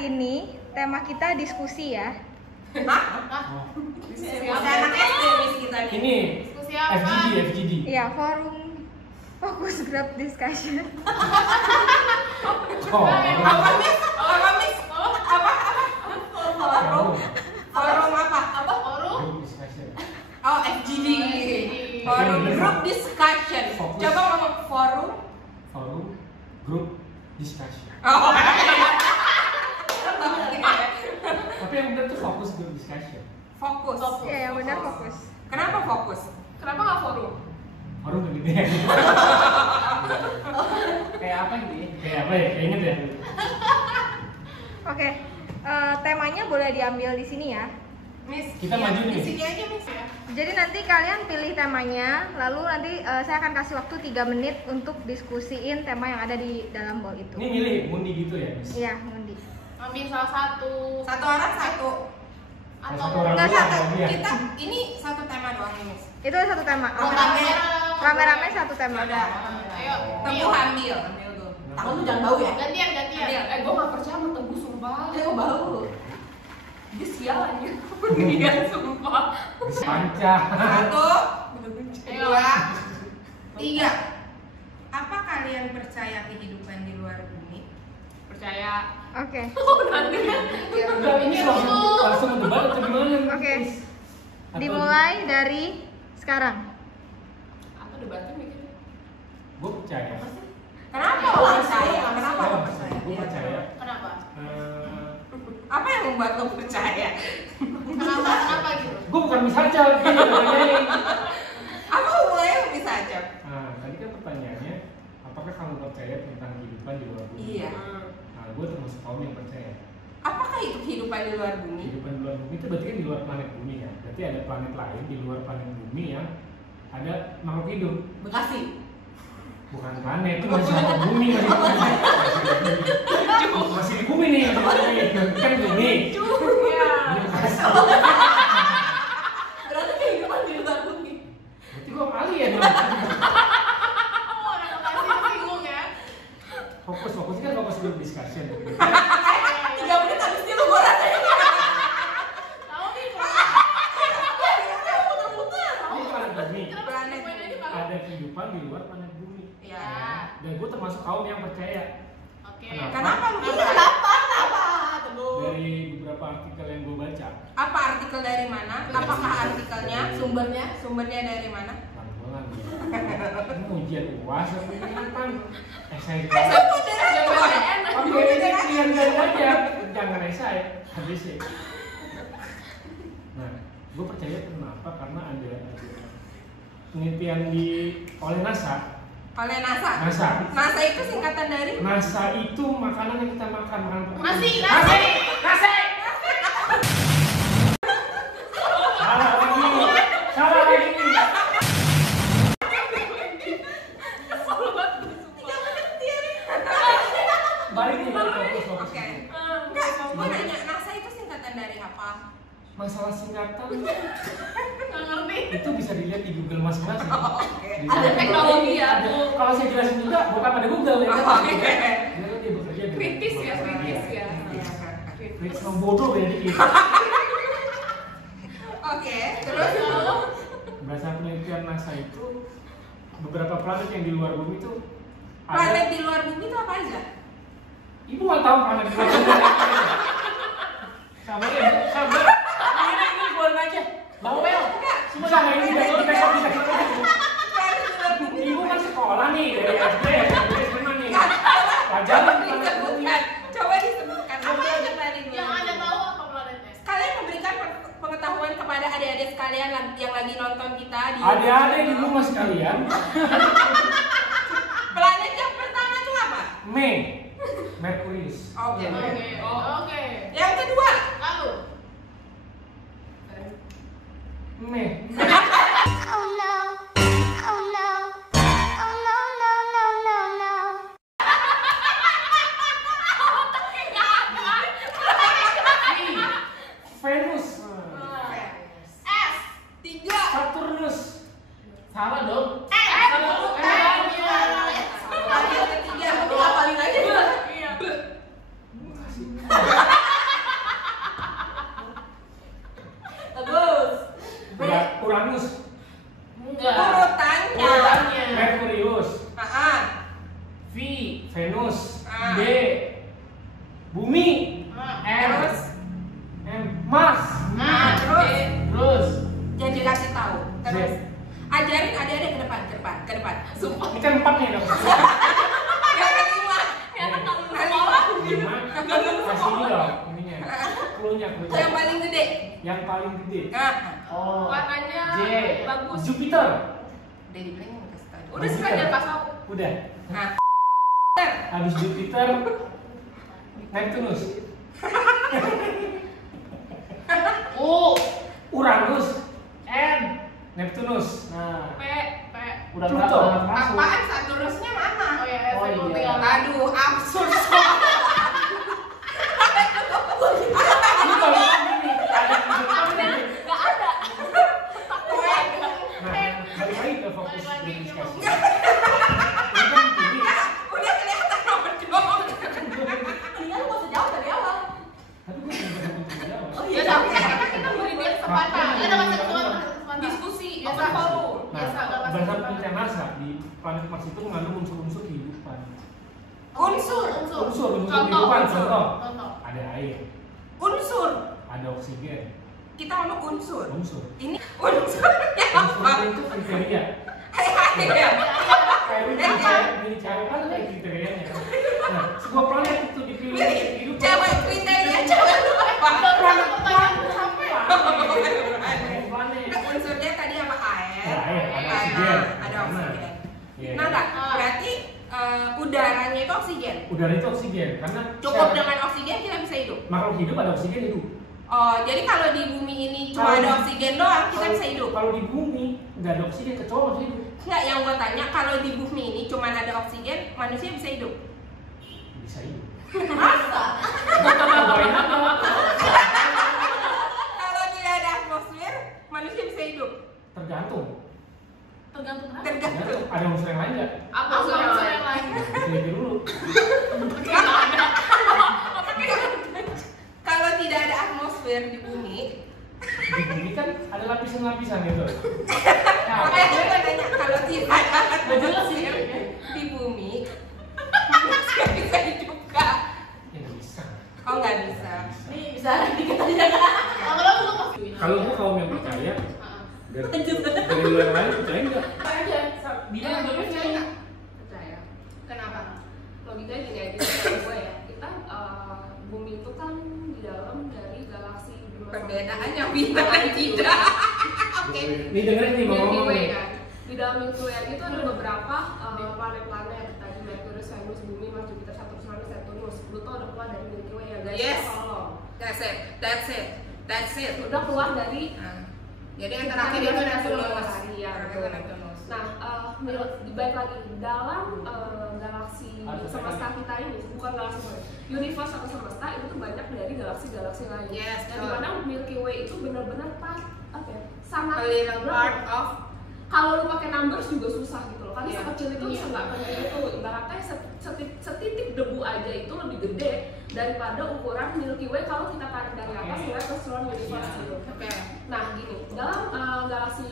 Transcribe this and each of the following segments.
hari ini tema kita diskusi ya. Anak SD kita nih. Ini Diskusi apa? FGD. Iya, forum fokus group discussion. Oh, Apa Miss? Apa? Forum apa? Forum? Group discussion. Oh, FGD. Forum group discussion. Coba ngomong forum. Forum group discussion. Oh. Tapi yang benar tuh fokus group discussion. Fokus. Iya, yang benar fokus. Kenapa fokus? Kenapa nggak forum? Forum kegedean. Kayak apa ini? Kayak apa ya? Kayak inget ya? Oke, temanya boleh diambil di sini ya. Miss, Kita maju nih. Di sini aja, Miss. Jadi nanti kalian pilih temanya, lalu nanti saya akan kasih waktu 3 menit untuk diskusiin tema yang ada di dalam bowl itu. Ini milih mundi gitu ya, Miss? Iya, Mundi. Ambil salah satu. Satu orang satu. Atau Satu orang Nggak, dulu satu. atau dia? Kita ini satu tema doang nih, Miss. Itu satu tema. Rame-rame satu tema. Udah. Ayo. Teguh ambil tuh. Tangan lu jangan bau ya. Gantian. Gue nggak percaya sama Teguh sumpah. Kok bau? Dia sial aja. Dia sumpah. Panca. Satu, Ayo. 2, 3. Apa kalian percaya kehidupan di luar bumi? Percaya. Oke. Nanti. Enggak, ini langsung debat atau gimana? Oke. Miss? Atau- Dimulai dari sekarang. Apa debatnya mikir? Gue percaya. Kenapa lo percaya? Kenapa lo percaya? Gue percaya. Kenapa? Apa yang membuat lo percaya? Kenapa gitu? Gue bukan misalnya, ini pertanyaannya. Apa hubungannya lo bisa aja? Nah, tadi kan pertanyaannya, apakah kamu percaya tentang kehidupan di luar bumi? Iya. Nah, gue termasuk kaum yang percaya. Apakah itu kehidupan di luar bumi? Kehidupan di luar bumi itu berarti kan di luar planet bumi ya. Berarti ada planet lain di luar planet bumi yang ada makhluk hidup. Bekasi. Bukan planet, itu masih satu bumi, masih di bumi nih, kan bumi. Iya. Ini Bekasi. Berarti kehidupan di luar bumi. Berarti gue alien dong. Oh, orang Bekasi bingung ya. Fokusnya kan fokus group discussion. 3 menit habis itu gue rasain. Tahu nih. Muter-muter. Ini planet bumi. Planet Kenapa ini Ada kehidupan di luar planet bumi. Ya. Dan gue termasuk kaum yang percaya. Oke. Kenapa lu Kenapa? percaya? Kenapa? Dari beberapa artikel yang gue baca, Apa artikel dari mana? Apakah artikelnya? Sumbernya dari mana? pelan-pelan ya. Ini ujian UAS apa ini apa? Esai. Apa dari Tapi ini kalian aja, jangan esai. Habis sih. Nah, gue percaya kenapa? Karena ada penelitian oleh NASA. Oleh NASA. NASA. NASA itu singkatan dari? NASA itu makanan yang kita makan Nasi. Salah lagi. Balik nih, fokus. Oke. Enggak, gue nanya NASA itu singkatan dari apa? Masalah singkatan Nggak ngerti. itu bisa dilihat di Google masing-masing. Oke. Ada teknologi ya, Ada. Bu. Kalau saya jelasin juga, bukan pada Google ya. Oke. Dia bekerja dengan Kritis ya, Google. kritis ya. Kritis yang bodoh ya dikit. Oke, terus Berdasarkan penelitian NASA itu beberapa planet yang di luar bumi itu planet di luar bumi itu apa aja? Ibu nggak tahu planet di luar bumi apa aja. Sabar ya, sabar. Ini keluarin aja. Bawel. Semua sama ini kita. Planet di luar bumi. Ibu kan sekolah nih dari SD, dari SMA nih. Pelajaran planet bumi. Coba disebutkan apa aja planet di Yang luar Anda bumi. tahu apa planetnya? Kalian memberikan pengetahuan kepada adik-adik sekalian yang lagi nonton kita di Adik-adik di rumah sekalian, Planet yang pertama itu apa? Merkurius. Oke. Oke. Yang kedua, Lalu. Me. Oh no. Oh no. Oh no, no, no, no, no. Venus. S. 3. Saturnus. Salah dong. Yang ketiga, apa lagi? Iya. Makasih. Uranus. Enggak. Urutannya. Merkurius. V. Venus. D. Bumi. Terus? Mars. Terus Jangan dikasih tahu. Terus Z. ajarin adik-adik ke depan. Sumpah. Ini kan 4 nih dong. Yang kelima. Ya kan kalau sekolah. 5. Kasih ini dong. Ininya. Cluenya. Yang paling gede. Yang paling gede. Oh. Warnanya J. bagus. Jupiter. Udah dibilang mau kasih tahu. Udah sih aja pas aku. Udah. Habis Jupiter, Neptunus. Uranus, N, Neptunus. Nah, P. udah Pluto. berapa? Masuk. Apaan Saturnusnya mana? Oh ya, Oh, saya mau iya. tinggal. Aduh, absurd. Ini kalau ini ada di depan nih. Enggak ada. Nah, balik lagi ke fokus diskusi. Ini kan bumi. Udah kelihatan nomor dong. Iya, lu mau jawab dari awal. Tapi gue belum bisa jawab. Oh iya, tapi kan kita beri dia kesempatan. Ya ada kesempatan. Diskusi, Biasa. open forum. Nah, Biasa, nggak kasih berdasarkan kesempatan. penelitian NASA di planet Mars itu mengandung unsur-unsur kehidupan. Unsur. Unsur Contoh. kehidupan, contoh. Contoh. Ada air, Unsur. ada oksigen, Kita ngomong unsur. unsur. Ini unsurnya apa? Unsur itu kriteria. Iya. Kayak ini cewek kan ada kriterianya. Nah, sebuah planet itu dipilih untuk kehidupan. Cewek kriteria cewek lu apa? Pertanyaan sampai. Planet. Unsurnya tadi apa? Air. Ya, air, ada oksigen. Ada oksigen. Iya. Nah, enggak. Berarti udaranya itu oksigen. Udara itu oksigen karena Cukup dengan oksigen kita bisa hidup. makhluk hidup ada oksigen hidup. Oh, jadi kalau di bumi ini cuma ada oksigen doang, kita bisa hidup. Kalau di bumi nggak ada oksigen kecoa masih hidup. Enggak, yang gue tanya kalau di bumi ini cuma ada oksigen, manusia bisa hidup. Bisa hidup. Masa? Cobain aja. Kalau tidak ada atmosfer, manusia bisa hidup. Tergantung. Tergantung apa? Tergantung. Ada unsur yang lain nggak? Apa unsur yang lain? Pikir dulu. Kalau tidak ada atmosfer di bumi, Di bumi kan ada lapisan-lapisan gitu. Nah, makanya gue nanya kalau tidak ada atmosfer di bumi, manusia bisa hidup gak? ya nggak bisa. Oh nggak bisa. Nih bisa dikit aja. Lama-lama lu pasti. Kalau gua kaum yang percaya, dari luar yang lain percaya nggak? Apa aja? Dia yang jawabnya percaya percaya. nggak? Percaya. Kenapa? Logikanya gini aja kalau gue ya. Kita bumi itu kan di dalam dari galaksi Bima Sakti. Perbedaannya bintang dan tidak. Oke. Nih dengerin nih Milky ngomong Way nih. kan. Di dalam Milky Way itu ada beberapa planet-planet tadi Merkurius, Venus, Bumi, Mars, Jupiter, Saturnus, Uranus, Neptunus. Pluto udah keluar dari Milky Way ya guys. Yes. Tolong. That's it. Udah keluar dari Nah, jadi yang terakhir itu Neptunus. matahari ya. Itu Neptunus. Nah, baik lagi dalam galaksi semesta kita ini, bukan galaksi sorry, universe atau semesta itu tuh banyak dari galaksi-galaksi lain. Yes, Yang dimana Milky Way itu benar-benar sangat A little part of kalau lu pakai numbers juga susah gitu loh. Karena Iya. sekecil itu bisa nggak kayak gitu. Ibaratnya setitik debu aja itu lebih gede daripada ukuran Milky Way kalau kita tarik dari atas ngeliat ke seluruh universe gitu. Oke. Nah gini, dalam galaksi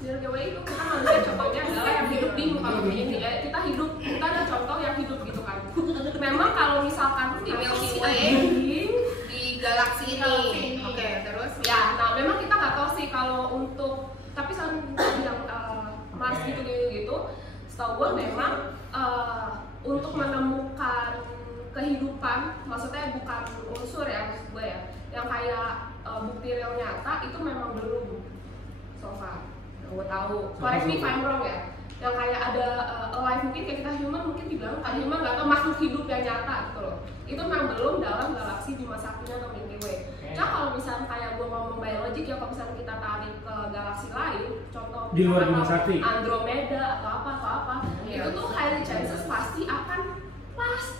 Milky Way itu kita manusia contohnya adalah yang hidup di muka bumi ini. Kita hidup, kita ada contoh yang hidup gitu kan. Memang kalau misalkan Di Milky galaksi Way. anjing, Di galaksi ini. Oke, terus ya, nah memang kita nggak tahu sih kalau untuk tapi yang Mars gitu, setahu gue memang untuk menemukan kehidupan, maksudnya bukan unsur ya maksud gue ya, yang kayak bukti real nyata itu memang belum so far. Yang gue tahu, correct me if I'm wrong ya, yang kayak ada alive mungkin kayak kita human mungkin dibilang kan human nggak tahu makhluk hidup yang nyata gitu loh. Itu memang belum dalam galaksi Bima Sakti atau Milky Way. Nah kalau misalnya kayak gue ngomong biologik ya, kalau misalnya kita tarik ke galaksi lain, contoh Di luar Bima Sakti. Andromeda atau apa, Iya. itu tuh highly chances pasti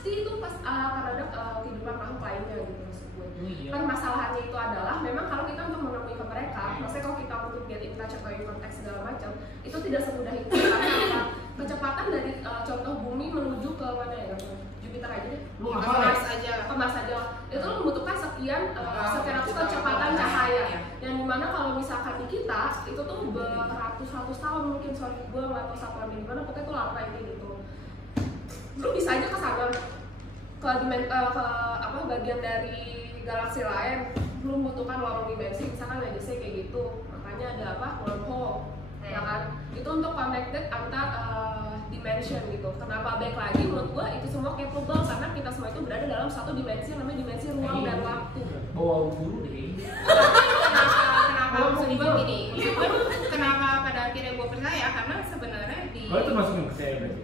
itu akan ada kehidupan makhluk lainnya gitu maksud gue. Permasalahannya itu adalah memang kalau kita untuk menemui ke mereka, maksudnya kalau kita untuk get in touch atau in contact segala macam, itu tidak semudah itu karena apa? Kecepatan dari contoh bumi menuju ke mana ya? Jupiter aja deh. Lu Ke hafal ya? Mars aja. Ke Mars aja. Itu membutuhkan sekian Oh, ratus gitu. kecepatan cahaya. Iya. Yang dimana kalau misalkan di kita itu tuh tahun mungkin, sorry gue nggak tahu satuan di mana, pokoknya itu lama ini gitu. Lu bisa aja ke sana ke bagian dari galaksi lain, lu membutuhkan lorong dimensi, misalkan aja sih kayak gitu, makanya ada wormhole, ya kan? Itu untuk connected antar dimension gitu. Kenapa baik lagi menurut gua itu semua capable karena kita semua itu berada dalam satu dimensi namanya dimensi ruang dan waktu. Bawa guru deh. Kenapa maksud gue gini? Kenapa pada akhirnya gue percaya? Karena sebenarnya di Itu masuk yang percaya berarti.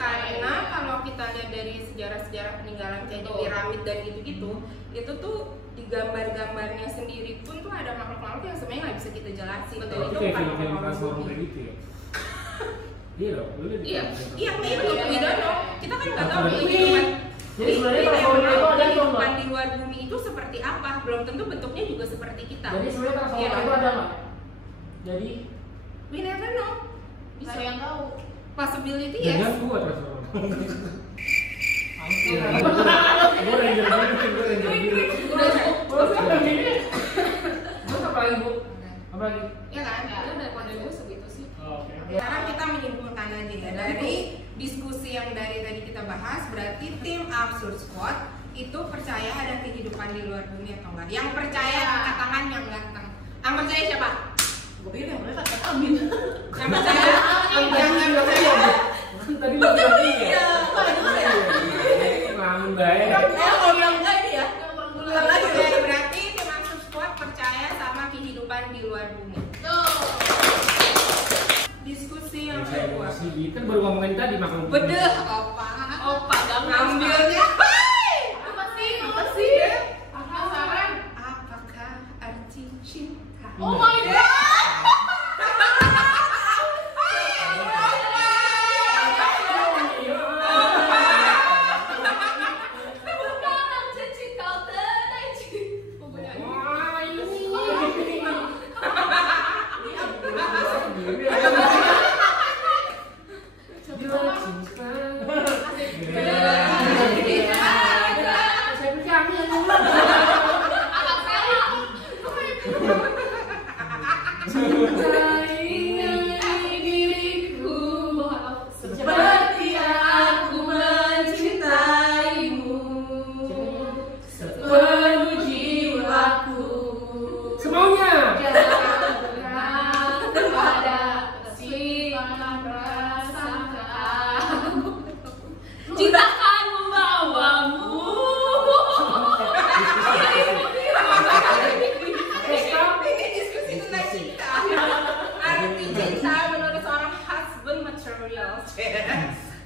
karena kalau kita lihat dari sejarah-sejarah peninggalan kayak di piramid dan gitu-gitu, itu tuh di gambar-gambarnya sendiri pun tuh ada makhluk-makhluk yang sebenarnya nggak bisa kita jelasin. Itu Itu kayak bukan film-film makhluk Transformers kayak gitu ya. Iya loh, lu lihat. Iya, we don't know. Kita kan nggak tahu Jadi sebenarnya Transformers itu ada kehidupan di luar bumi itu seperti apa. Belum tentu bentuknya juga seperti kita. Jadi sebenarnya Transformers Iya. itu ada nggak? Jadi We never know. Bisa yang tahu. Possibility yes. jangan gua Transformers. Gue ranger biru. Terus apa lagi bu? Apa lagi? Ya kan? Itu daripada gue segitu sih. Oke. Sekarang kita menyimpulkan aja ya dari diskusi yang dari tadi kita bahas, berarti tim Absurd Squad itu percaya ada kehidupan di luar bumi atau enggak? Yang percaya angkat tangan, yang ganteng. Yang percaya siapa? Gue pikir yang bener kan Amin. Yang percaya? Yang nggak percaya? Tadi lu bilang iya. Ngamun baik. Kalau yang enggak ini ya. Ulang lagi ya, berarti tim Absurd Squad percaya sama kehidupan di luar bumi. Diskusi yang kedua. Kan baru ngomongin tadi makhluk. Bedeh, opa. Opa gak Ngambilnya. Apa sih? Penasaran? Apakah arti cinta? Oh my god.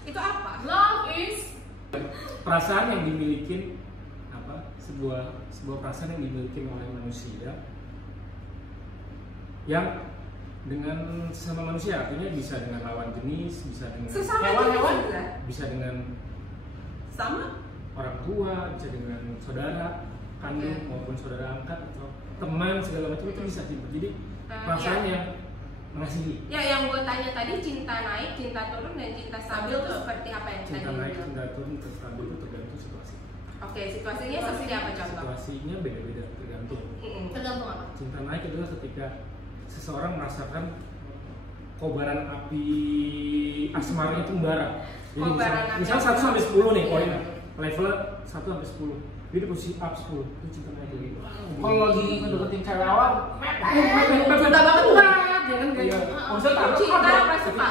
Itu apa? Love is Perasaan yang dimiliki sebuah perasaan yang dimiliki oleh manusia yang dengan sesama manusia, artinya bisa dengan lawan jenis, bisa dengan Sesama hewan-hewan, juga? bisa dengan Sama? orang tua, bisa dengan saudara kandung maupun saudara angkat atau teman segala macam itu bisa cinta. Jadi perasaan iya. yang mengasihi. Ya, yang gue tanya tadi cinta naik, cinta turun, dan cinta stabil itu seperti apa yang Cinta tadi? naik, cinta turun, cinta stabil itu tergantung situasi. Oke, situasinya seperti apa contoh? Situasinya beda-beda tergantung. tergantung apa? Cinta naik adalah ketika seseorang merasakan kobaran api asmara itu membara. Jadi Kobaran api misal 1 sampai 10 nih poinnya. Iya. Levelnya 1 sampai 10. Jadi posisi up 10. Itu cinta naik kayak gitu. Kalau lagi ngedeketin cewek awal, Cinta banget tuh. Jangan kayak maksudnya takut Cinta ada. apa suka?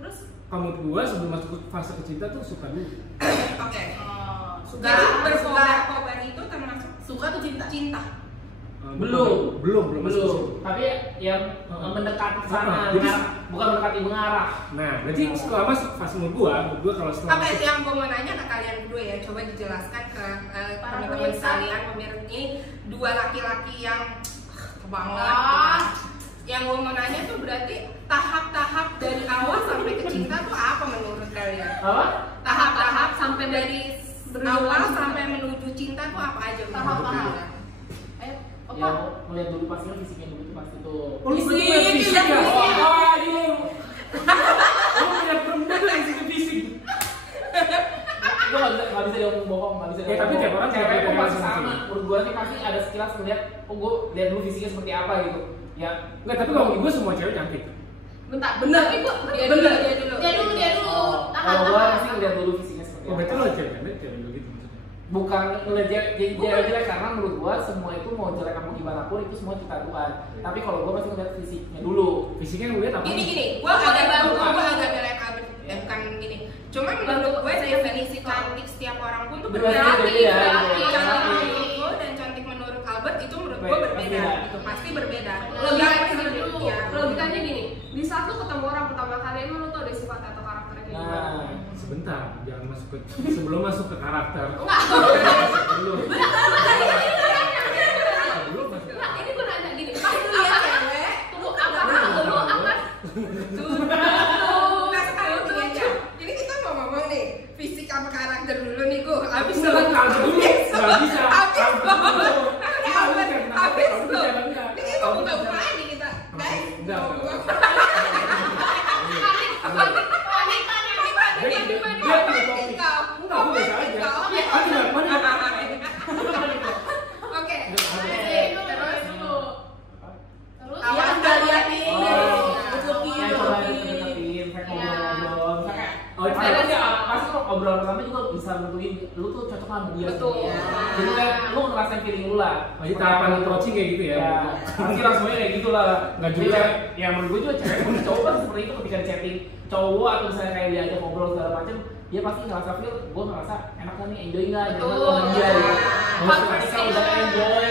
Terus? Kamu kedua sebelum masuk ke fase kecinta tuh suka dulu. Oke. Suka Jadi bersuka. berkobar itu termasuk Suka tuh cinta. cinta. Belum masuk ke situ. tapi yang mendekati sana, Jadi- bukan mendekati mengarah. Nah, berarti setelah masuk fase menurut gua kalau setelah Oke, masuk yang gue mau nanya ke kalian berdua ya, coba dijelaskan ke teman-teman pemirsa. sekalian, pemirsa ini dua laki-laki yang banget. Wah. Yang gue mau nanya tuh berarti tahap-tahap dari awal sampai ke cinta tuh apa menurut kalian? Apa? Tahap-tahap sampai dari awal sampai menuju cinta tuh apa aja? menurut Tahap-tahap. kalian? Ya, melihat dulu pastinya fisiknya dulu tuh pasti tuh. fisik ya. Oh, ayo. Lu punya perempuan dari sisi fisik. Gue nggak bisa diomong bohong, nggak bisa. Ya, tapi tiap orang cewek punya pun pasti masing-masing. sama. Menurut gue sih pasti ada sekilas ngeliat, oh gue lihat dulu fisiknya seperti apa gitu. Ya, Enggak, tapi kalau menurut gua semua cewek cantik. Bentar, Bener. tapi gua Dia Bener. dulu. Dia dulu. Tahan. Kalau gua pasti ngeliat dulu fisiknya seperti Oh, berarti apa. lo cewek pendek cewek gitu maksudnya. Bukan ngeliat jelek karena menurut gua semua itu mau jelek kamu gimana pun itu semua kita Tuhan. Tapi kalau gua pasti ngeliat fisiknya dulu. Fisiknya yang lihat apa? Gini, gua agak belain Albert, bukan gini. Cuma menurut gue definisi cantik setiap orang pun tuh Berbeda, berbeda. beda. Cantik menurut gue dan cantik menurut Albert itu menurut gue berbeda. Itu pasti berbeda. Logikanya dulu. Iya. Logikanya gini, di saat lu ketemu orang pertama kali emang lu tau deh sifat atau karakternya kayak gimana. Nah, Sebentar, jangan masuk ke sebelum masuk ke karakter. Enggak. Sebelum. Sebelum masuk. Nah, ini gue nanya gini, Itu dia cewek. tunggu apakah lu akan Nah sekarang gini aja. Ini kita mau ngomong nih fisik sama karakter dulu nih gue. Abis Itu kan karakter dulu. Nggak bisa. Abis Abis lo. Ini mau buka-bukaan nih kita. Guys, Enggak. mau buka. Dia punya topik. Enggak, gue biasa aja. Mana? Oke. Terus Awas nggak lihat nih. ya coba deketin, kayak ngobrol-ngobrol, misalnya kayak pasti pasti kalau obrolan pertama juga bisa nentuin lu tuh cocok sama dia. Betul. Jadi kayak lu ngerasain feeling lu lah. Oh, jadi tahapan approaching kayak gitu ya? Ya, pasti langsungnya kayak gitu lah. Nggak Jadi juga. cewek- ya menurut gue juga cewek pun cowok kan seperti itu ketika chatting cowok atau misalnya kayak diajak ngobrol segala macam, dia pasti ngerasa feel, gue ngerasa enak kan nih, enjoy nggak, nyaman Betul. sama dia gitu. Terus Conversation. ketika udah enjoy,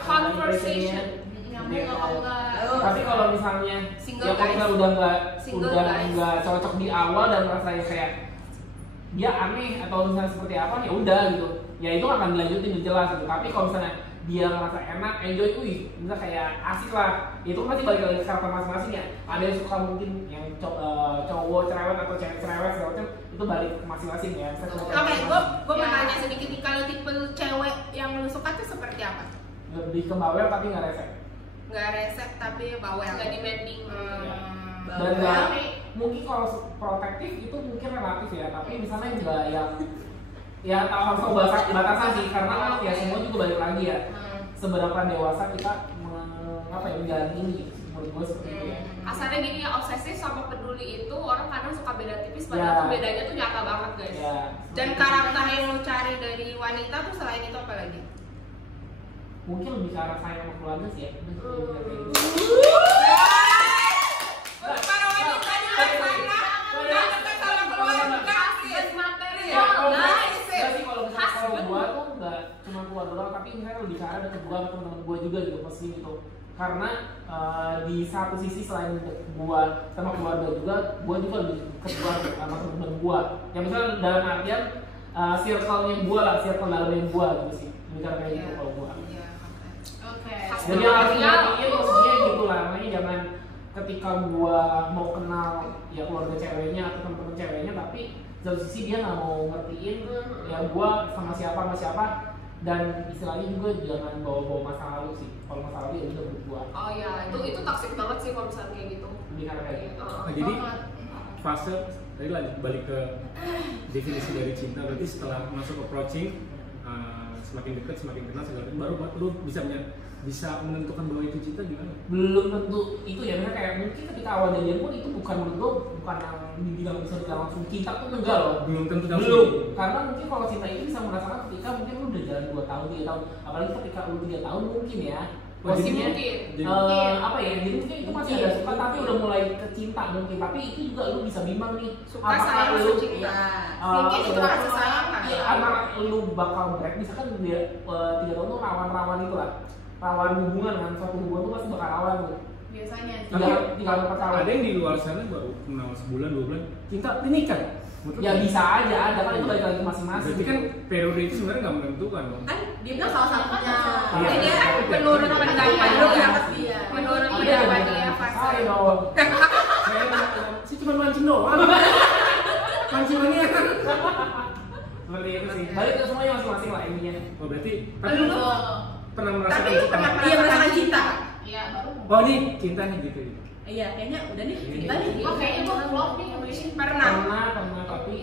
Conversation. Nyambung apa enggak? tapi kalau misalnya Single ya kalau guys. kita udah Single guys. nggak cocok di awal dan rasanya kayak dia aneh atau misalnya seperti apa, ya udah gitu, ya itu akan dilanjutin udah jelas gitu. Tapi kalau misalnya dia ngerasa enak, enjoy, bisa kayak asik lah, itu kan masih balik lagi ke karakter masing-masing ya. Ada yang suka mungkin yang cowok cerewet atau cewek cerewet segala macam, itu balik ke masing-masing ya. Oke, gue mau tanya sedikit nih, kalau tipe cewek yang lu suka tuh seperti apa? Lebih ke bawel tapi nggak resek. Nggak resek tapi bawel. nggak demanding. Dan nggak, mungkin kalau protektif itu mungkin relatif ya, tapi misalnya nggak yang ya harus tahu batasan sih, karena kan ya semua juga balik lagi ya, seberapa dewasa kita menjalani ini gitu. Menurut gue seperti itu ya. Kasarnya gini ya, obsesif sama peduli itu orang kadang suka beda tipis, padahal Ya. tuh bedanya tuh nyata banget guys. Ya, Dan karakter yang lu cari dari wanita tuh selain itu apa lagi? mungkin lebih ke arah sayang sama keluarga sih ya. Para wanita di luar sana, nggak dekat sama keluarga sih. Material, Nggak sih, kalau gua tuh nggak cuma keluarga doang, tapi misalnya lebih ke arah deket gua sama teman-teman gua juga gitu pasti gitu. Karena di satu sisi selain deket gua sama keluarga juga, gua juga lebih deket gua sama teman-teman gua. Yang misalnya dalam artian circle-nya gua lah, circle dalamnya gua gitu sih. Lebih karena kayak gitu kalau gua. Oke. Jadi yang harus ngertiin maksudnya gitu lah, makanya jangan ketika gua mau kenal ya keluarga ceweknya atau teman-teman ceweknya, tapi satu sisi dia nggak mau ngertiin ya gua sama siapa dan istilahnya juga jangan bawa-bawa masa lalu sih. Kalau masa lalu ya udah berdua. Oh ya, itu toxic banget sih kalau misalnya kayak gitu. Lebih karena kayak gitu. Nah, jadi fase tadi lanjut balik ke definisi dari cinta, berarti setelah masuk approaching, semakin dekat semakin kenal segala macam, baru lu bisa menentukan bahwa itu cinta gimana? Belum tentu itu ya, misalnya kayak mungkin ketika awal jadian pun itu bukan menurut gua bukan yang dibilang bisa dibilang langsung cinta pun enggak loh. Belum tentu Belum, karena mungkin kalau cinta itu bisa merasakan ketika mungkin lu udah jalan 2 tahun, 3 tahun, apalagi ketika lu 3 tahun mungkin ya. Oh, jadi Posisinya mungkin. apa ya? Jadi mungkin itu masih ada suka, tapi udah mulai ke cinta mungkin. Tapi itu juga lu bisa bimbang nih. Suka sayang lu cinta. Mungkin itu rasa sayang kan? Iya, antara lu bakal break, misalkan dia 3 tahun tuh rawan-rawan itu lah. Rawan hubungan kan, suatu hubungan tuh pasti bakal rawan tuh. Biasanya. 3 tahun. Ada yang di luar sana baru kenal sebulan 2 bulan cinta ini kan? Ya bisa aja, ada kan itu balik lagi masing-masing. Berarti kan periode itu sebenarnya nggak menentukan dong. Kan dia bilang salah satunya. Iya. Ini kan menurut pendapat lu ya. Menurut Oh, pendapat iya, dia fase. sorry dong. Saya cuma mancing doang. Mancingannya. Seperti itu sih. Balik ke semuanya masing-masing lah intinya. Oh berarti, tapi lu pernah merasakan Tapi lu cinta? pernah Iya, merasakan cinta. Iya, baru. Oh nih cinta nih gitu. Iya, kayaknya udah nih cinta nih. Oh, kayaknya gua vlog nih sama ini. Pernah. Pernah tapi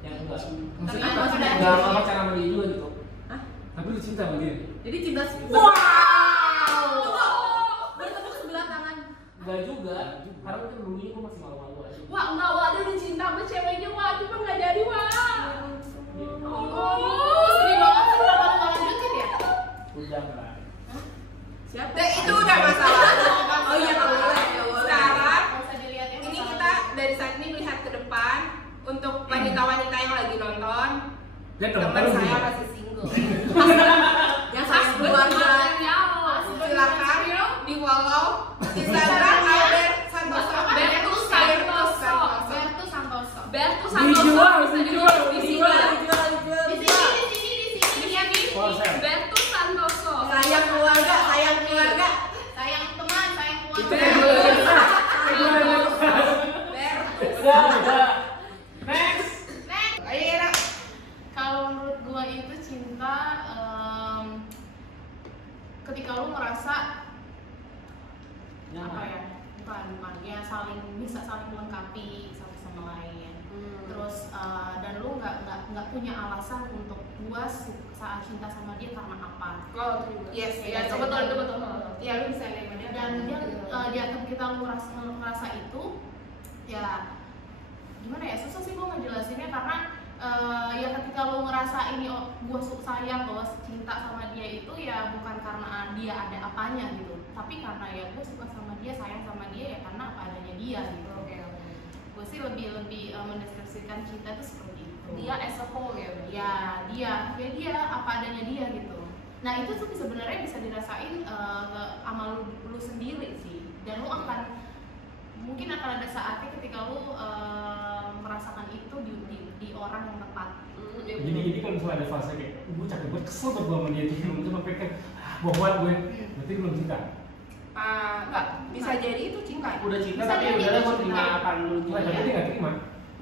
ya enggak. Maksudnya Karena sudah enggak apa pacaran sama dia juga gitu. Tapi lu cinta sama dia? Jadi cinta. Wow. Bertepuk sebelah tangan. Enggak juga. Karena mungkin dulu masih malu-malu aja. Wah enggak, Wah dia udah cinta sama ceweknya, Wah cuma nggak jadi, Wah. Oh, sedih banget sih kenapa lu nggak lanjutin ya? Udah enggak. Siapa? Itu udah masalah. Oh iya, nggak boleh. Sekarang Nggak usah dilihat ya. ini kita dari saat ini melihat ke depan untuk wanita-wanita yang lagi nonton. Dia Teman teman saya juga. masih single. yang sayang keluarga. Silakan di follow Instagram Albert Santoso. Bertus Santoso. Bertus Santoso. Bertus Santoso. Dijual. Di sini. Di sini. Bertus Santoso. Sayang keluarga, sayang keluarga. Sayang teman, sayang Itu keluarga. yang udah. Next. Ayo Ira. Kalau menurut gua itu cinta ketika lu merasa apa ya, bukan ya bisa saling melengkapi satu sama lain. Terus dan lu nggak punya alasan untuk gua saat cinta sama dia karena apa. Oh, itu juga. Yes, Ya, yes, itu betul, itu betul. Ya lu bisa nerima dia. Dan dia di atas kita merasa itu ya gimana ya, susah sih gua ngejelasinnya karena ya ketika lu ngerasa ini gua sayang bahwa cinta sama dia itu ya bukan karena dia ada apanya gitu, tapi karena ya gua suka sama dia, sayang sama dia ya karena apa adanya dia gitu. Gue sih lebih mendeskripsikan cinta itu seperti itu. Dia as a whole ya. Ya dia apa adanya dia gitu. Nah itu tuh sebenarnya bisa dirasain sama lu sendiri sih, dan lu mungkin akan ada saatnya ketika lu merasakan itu di orang yang tepat. Jadi kalau misalnya ada fase kayak gue capek banget, kesel banget gue sama dia, terus belum sampai kan buat gue, berarti belum cinta. Enggak, bisa jadi itu cinta. Udah cinta Bisa tapi jadi udah itu mau terima cinta. apa lu Nah, gitu. berarti nggak terima.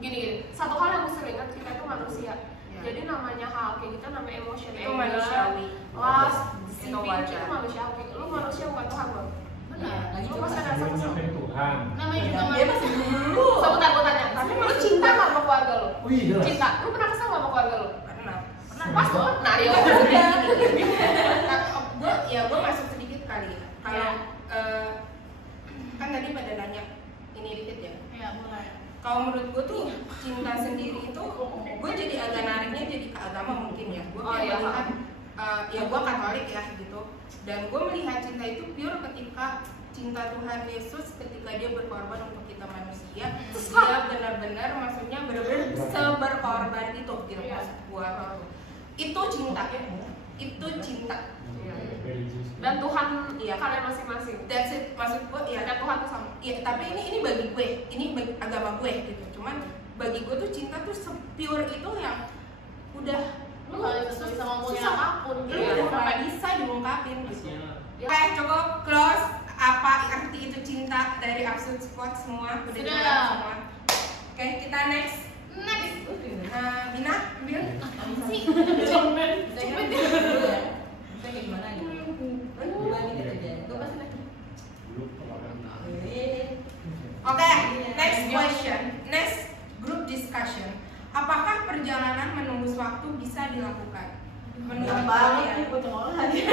Gini, satu hal yang gue sering ingat, kita itu manusia. Ya. Jadi namanya hal kayak gitu namanya emotion, Itu manusiawi. lust, Itu deceiving, wajar. itu manusiawi. Lu manusia bukan Tuhan, Bang. Benar. Lu pasti ada Belum rasa nyampe Tuhan. Namanya juga Dia masih dulu. Sebentar, gue tanya, tapi lu cinta nggak sama keluarga lu? Oh iya jelas. Cinta, lu pernah kesel nggak sama keluarga lu? Pernah. Pas lu? Nah, ya Gue masuk sedikit kali ya. Kalau kan tadi pada nanya ini dikit ya. Ya mulai. Kalau menurut gue tuh cinta sendiri itu, gue jadi agak nariknya jadi ke agama mungkin ya. Gue Oh, iya. melihat, ya gue Katolik ya gitu. Dan gue melihat cinta itu pure ketika cinta Tuhan Yesus ketika dia berkorban untuk kita manusia. Dia benar-benar maksudnya benar-benar seberkorban itu gitu Iya. maksud gue. Itu cinta. Itu cinta. Dan Tuhan Iya. kalian masing-masing. That's it, maksud gue ya. Dan Tuhan tuh sama. Ya, tapi ini bagi gue, ini bagi agama gue gitu. Cuman bagi gue tuh cinta tuh sepure itu yang udah Lu nggak bisa ngomongin susah. apapun Lu gitu. udah nggak bisa diungkapin gitu. Ya. Oke, cukup close. Apa arti itu cinta dari Absurd Squad semua? Udah Sudah. jelas semua. Oke, kita next. Bina, ambil. Sih. Comen. Oke, next question. Next group discussion. Apakah perjalanan menembus waktu bisa dilakukan? Menurut kalian? Gue jawab ya.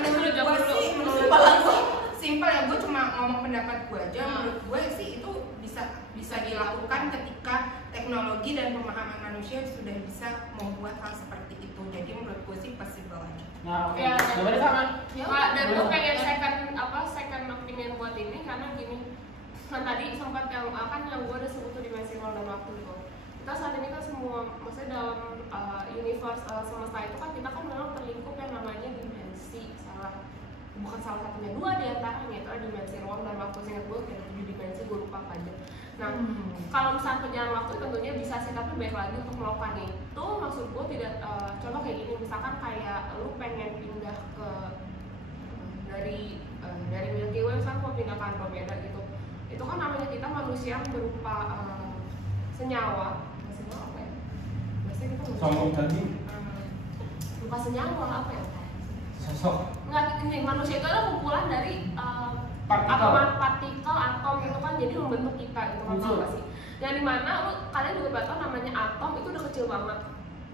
Menurut gue sih, simpel ya. Gue cuma ngomong pendapat gue aja. Menurut gue sih itu bisa dilakukan ketika teknologi dan pemahaman manusia sudah bisa membuat hal seperti itu. Jadi menurut gue sih possible aja. Nah, oke. Ya, Jawabannya sama. Pak, dan gue pengen second opinion buat ini karena gini, kan tadi sempat yang gue udah sebut tuh dimensi ruang dan waktu gitu. Kita saat ini kan semua, maksudnya dalam universe semesta itu kan kita kan memang terlingkup yang namanya dimensi, bukan salah satunya, dua di antaranya itu ada dimensi ruang dan waktu. Seingat gue kayak 7 dimensi, gue lupa apa aja. Nah, kalau misalnya perjalanan waktu tentunya bisa sih, tapi baik lagi untuk melakukan itu maksud gue tidak contoh kayak gini, misalkan kayak lu pengen pindah ke dari Milky Way, misalkan mau pindah ke Andromeda gitu, itu kan namanya kita manusia yang berupa senyawa apa ya? Biasanya kita Sombong tadi. berupa senyawa apa ya? Sosok. Nggak, ini manusia itu adalah kumpulan dari partikel atom itu kan, jadi membentuk kita gitu kan, tau gak sih? Yang dimana kalian juga tahu namanya atom itu udah kecil banget,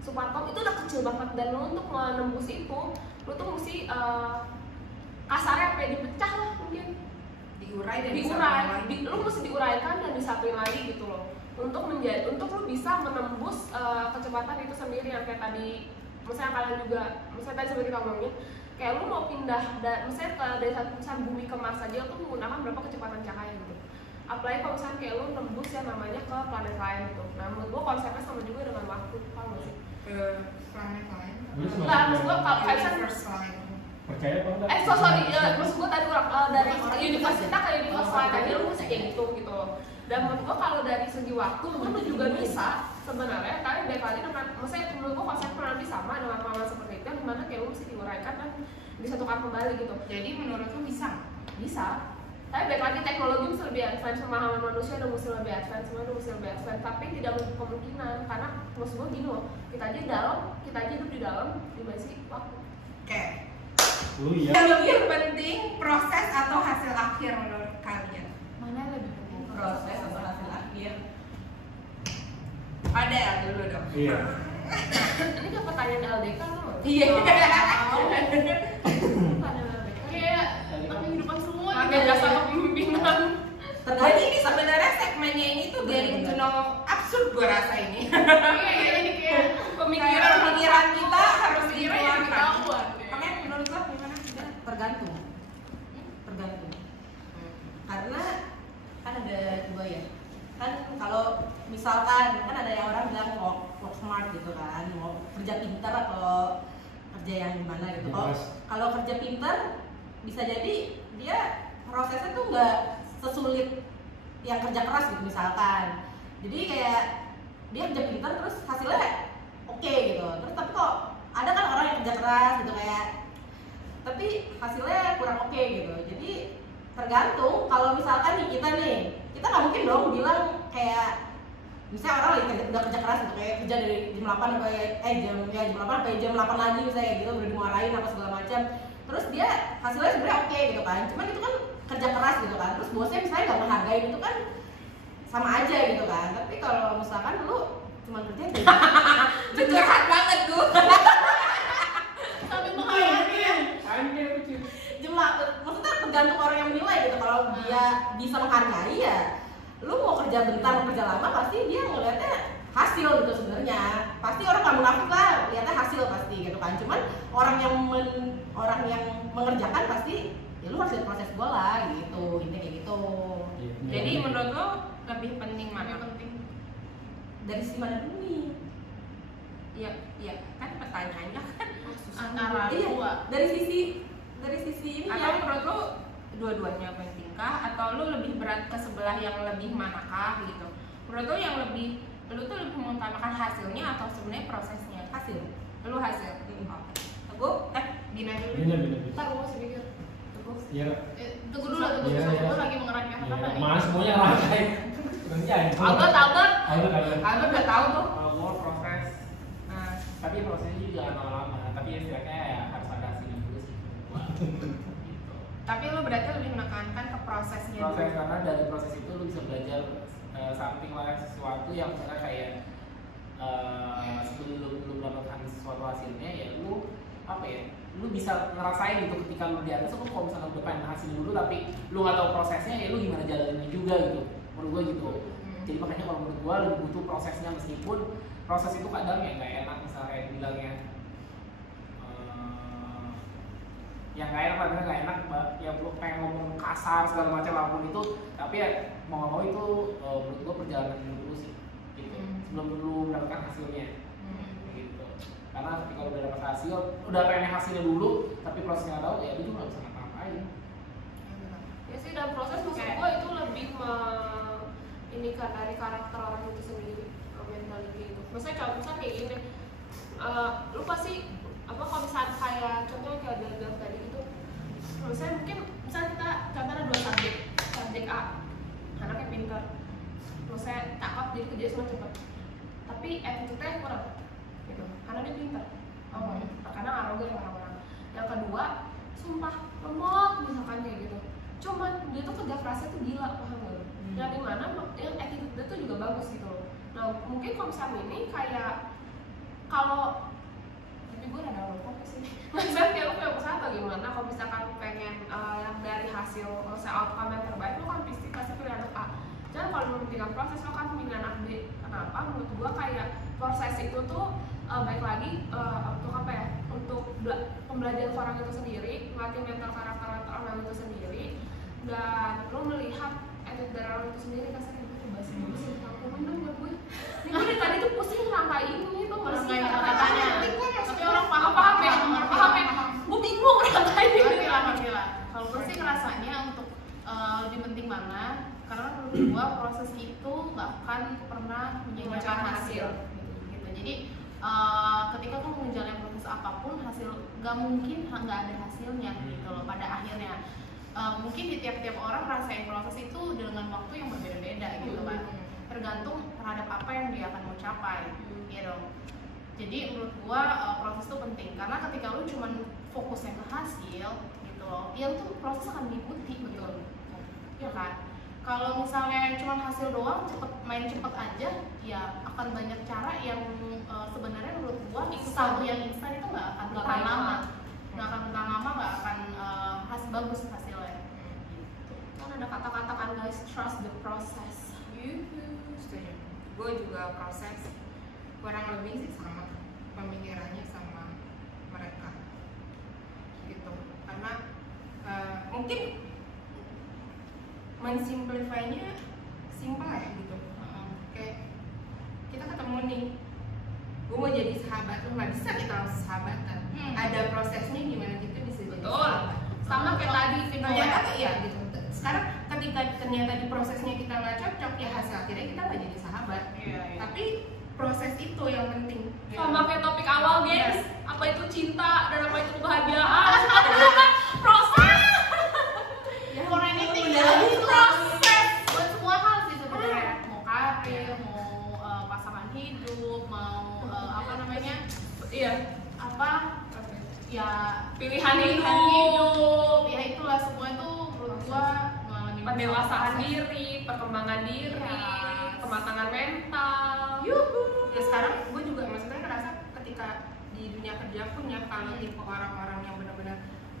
subatom itu udah kecil banget, dan lu untuk menembus itu lu tuh mesti kasarnya apa ya, dipecah lah mungkin diurai dan lu mesti diuraikan dan disatuin lagi gitu loh untuk lu bisa menembus kecepatan itu sendiri yang kayak tadi misalnya kalian juga misalnya tadi seperti kamu ngomongin kayak lu mau pindah misalnya dari satu bumi ke Mars aja tuh menggunakan berapa kecepatan cahaya gitu. Apalagi kalau misalnya kayak lu nembus yang namanya ke planet lain gitu. Nah menurut gua konsepnya sama juga dengan waktu, paham gak sih? ke planet lain. Nah maksud gua kalau kayak Universe lain. Percaya apa enggak? sorry maksud gua tadi dari universe kita ke universe lain aja lu mesti kayak gitu loh. Dan menurut gua kalau dari segi waktu lu juga bisa sebenarnya tapi baik lagi dengan maksudnya menurut gua konsepnya nanti sama dengan pengalaman seperti itu dimana kayak lu mesti diuraikan dan disatukan kembali gitu. Jadi menurut lu bisa? Bisa. Tapi baik lagi teknologi mesti lebih advance, pemahaman manusia udah mesti lebih advance, semua udah mesti lebih advance. Tapi tidak menutup kemungkinan karena maksud gue gini loh, kita aja hidup di dalam dimensi waktu. Oke. Lu ya. Yang lebih penting proses atau hasil akhir menurut kalian? Mana yang lebih penting? Proses atau hasil akhir? Ada ya dulu dong. Iya. Ini kan pertanyaan LDK loh. Iya. Kayak kehidupan semua. Agak jasa kepemimpinan. Jadi ini sebenarnya segmennya ini tuh getting to know absurd gue rasa ini. Iya, ini kayak Pemikiran kita harus pikiran yang dikeluarkan. ketahuan. Oke, menurut lo gimana? Tergantung. Karena kan ada dua ya. Kan kalau misalkan kan ada yang orang bilang work smart gitu kan, mau kerja pintar atau kerja yang gimana gitu. Kalau kerja pintar bisa jadi dia prosesnya tuh nggak sesulit yang kerja keras gitu misalkan. Jadi kayak dia kerja pintar terus hasilnya oke gitu. Terus tapi kok ada kan orang yang kerja keras gitu kayak tapi hasilnya kurang oke gitu. Jadi tergantung kalau misalkan kita nggak mungkin dong bilang kayak misalnya orang lagi udah kerja keras gitu kayak kerja dari jam 8 sampai jam 8 sampai jam 8 lagi misalnya kayak gitu udah dimarahin apa segala macam. Terus dia hasilnya sebenarnya oke gitu kan. Cuman itu kan kerja keras gitu kan. Terus bosnya misalnya nggak menghargai itu kan sama aja gitu kan. Tapi kalau misalkan lu cuma kerja Curhat banget gue. sampai menghargai ya. Maksudnya tergantung orang yang menilai gitu. Kalau dia bisa menghargai ya lu mau kerja bentar mau kerja lama pasti dia ngeliatnya hasil gitu sebenarnya. Pasti orang nggak munafik lah lihatnya hasil pasti gitu kan. Cuman orang yang mengerjakan pasti ya lu harus lihat proses gua lah gitu. Intinya kayak gitu. Jadi menurut lo lebih penting mana? Dari sisi mana dulu nih? Iya, kan pertanyaannya kan Antara Iya, dua. dari sisi ini atau ya. menurut lo dua-duanya pentingkah atau lo lebih berat ke sebelah yang lebih manakah gitu? Menurut lo yang lebih lo tuh lebih mengutamakan hasilnya atau sebenarnya prosesnya? Hasil. Lo hasil. Teguh, Dina dulu. Bina. Ntar gue masih mikir. Iya. Tunggu dulu, Iya. gue lagi mengerjakan apa nih? Mas semuanya ngerasain. Kerjain. Albert Albert udah tahu tuh. Kalau mau proses, Nah, tapi prosesnya juga jangan lama-lama. Tapi istilahnya ya harus ada hasilnya dulu sih. Gitu. tapi lo berarti lebih menekankan ke prosesnya Proses dulu. karena dari proses itu lu bisa belajar something lah sesuatu yang misalnya kayak sebelum lu mendapatkan sesuatu hasilnya ya lu apa ya lu bisa ngerasain gitu ketika lu di atas. Lu kalau misalnya udah pengen hasil dulu tapi lu nggak tahu prosesnya ya lu gimana jalaninnya juga gitu menurut gua gitu. Jadi makanya kalau menurut gua lebih butuh prosesnya meskipun proses itu kadang ya nggak enak misalnya kayak bilangnya yang nggak enak padahal nggak enak ya lu pengen ngomong kasar segala macam apapun itu tapi ya mau nggak mau itu menurut gua perjalanan dulu sih gitu sebelum lu mendapatkan hasilnya gitu karena ketika udah dapat hasil udah pengen hasilnya dulu tapi prosesnya nggak tahu ya lu juga nggak bisa ngapa-ngapain Ya sih dan proses maksud gue itu lebih ini kan dari karakter orang itu sendiri, mentality itu. Misalnya kayak gini, lu pasti apa kalau misalnya kayak contohnya kayak dagang tadi gitu, misalnya mungkin misalnya kita contohnya dua subjek A, anaknya pintar, misalnya cakep jadi kerja semua cepet, tapi attitude-nya kurang, gitu, karena dia pintar, kadang arogan orang-orang. Yang kedua, sumpah lemot misalkan kayak gitu. Cuman dia tuh kerja kerasnya tuh gila, paham gak lu? Yang dimana yang attitude dia tuh juga bagus gitu loh. Nah mungkin kalau misalnya ini kayak kalau tapi gue rada lupa sih. Misalnya kayak lu kayak usaha atau gimana? dimana kalau misalkan pengen yang dari hasil outcome yang terbaik, lo kan pasti pilih anak A. Jangan kalau mementingkan proses, lo kan pilih anak B. Kenapa? Menurut gua kayak proses itu tuh baik lagi untuk apa ya? Untuk pembelajaran orang itu sendiri, melatih mental karakter orang itu sendiri, dan lo melihat attitude dari orang itu sendiri. Kasarnya itu bahasa Inggris rangkumin dong buat gue. Ini gue dari tadi tuh pusing rangkai ini tuh Rangkai kata-katanya. Tapi orang paham ya? Gue bingung rangkainya. Ngerti lah. Kalau gue sih ngerasanya untuk lebih penting mana? Karena menurut gua proses itu nggak akan pernah menjadikan hasil gitu. Jadi ketika kamu menjalani proses apapun, hasil nggak mungkin nggak ada hasilnya gitu loh pada akhirnya. Mungkin di tiap-tiap orang rasain proses itu dengan waktu yang berbeda-beda gitu kan, tergantung terhadap apa yang dia akan mau capai gitu. Jadi menurut gua proses itu penting karena ketika lu cuman fokusnya ke hasil gitu loh, ya tuh proses akan diikuti betul ya kan. Kalau misalnya cuma hasil doang, main cepet aja, ya akan banyak cara yang sebenarnya menurut gua satu yang instan itu nggak akan bertahan lama, nggak akan bagus hasilnya. Kan ada kata-kata kan guys, trust the process. Setuju. Gue juga proses kurang lebih sih sama pemikirannya sama mereka gitu, karena mungkin mensimplify-nya simpel ya gitu. Kayak kita ketemu nih, gue mau jadi sahabat lu, nggak bisa kita langsung sahabatan. Ada prosesnya gimana kita bisa jadi sahabat. Sama kayak tadi Ternyata iya gitu. Sekarang ketika ternyata di prosesnya kita nggak cocok, ya hasil akhirnya kita nggak jadi sahabat. Tapi proses itu yang penting. Sama kayak topik awal guys, apa itu cinta dan apa itu kebahagiaan. Proses. Ya for anything Udah itu proses buat semua hal sih sebenarnya. Mau karir, mau pasangan hidup, mau apa namanya? Iya, Apa? Ya pilihan hidup, ya itulah semua itu menurut gua mengalami pendewasaan proses. diri, perkembangan diri, Yes. kematangan mental. Ya sekarang gue juga maksudnya ngerasa ketika di dunia kerja pun ya, kalau tipe orang-orang yang benar-benar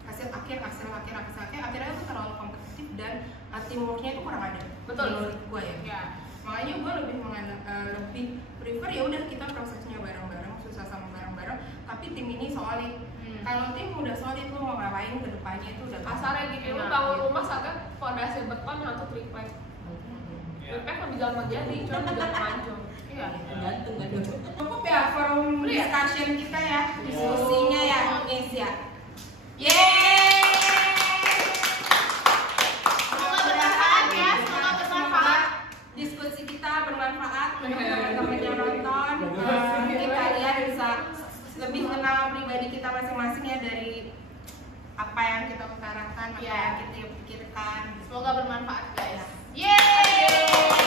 hasil akhir akhirnya tuh terlalu kompetitif dan teamworknya itu kurang ada. Betul. Menurut gue ya. Makanya gue lebih prefer ya udah kita prosesnya bareng-bareng, susah sama bareng-bareng, tapi tim ini solid. Kalau tim udah solid, lu mau ngapain ke depannya itu udah Kasarnya gitu, lu bangun rumah saatnya fondasi beton untuk triplek. Triplek lebih gampang jadi, cuma juga mancung. Iya. Gantung. Cukup ya forum discussion kita ya, diskusinya ya guys ya. Yeay! Semoga bermanfaat ya, semoga bermanfaat. Diskusi kita bermanfaat bagi teman-teman yang nonton. Mungkin kalian bisa lebih kenal pribadi kita masing-masing ya, dari apa yang kita utarakan, apa yang kita pikirkan. Semoga bermanfaat guys. Yeay!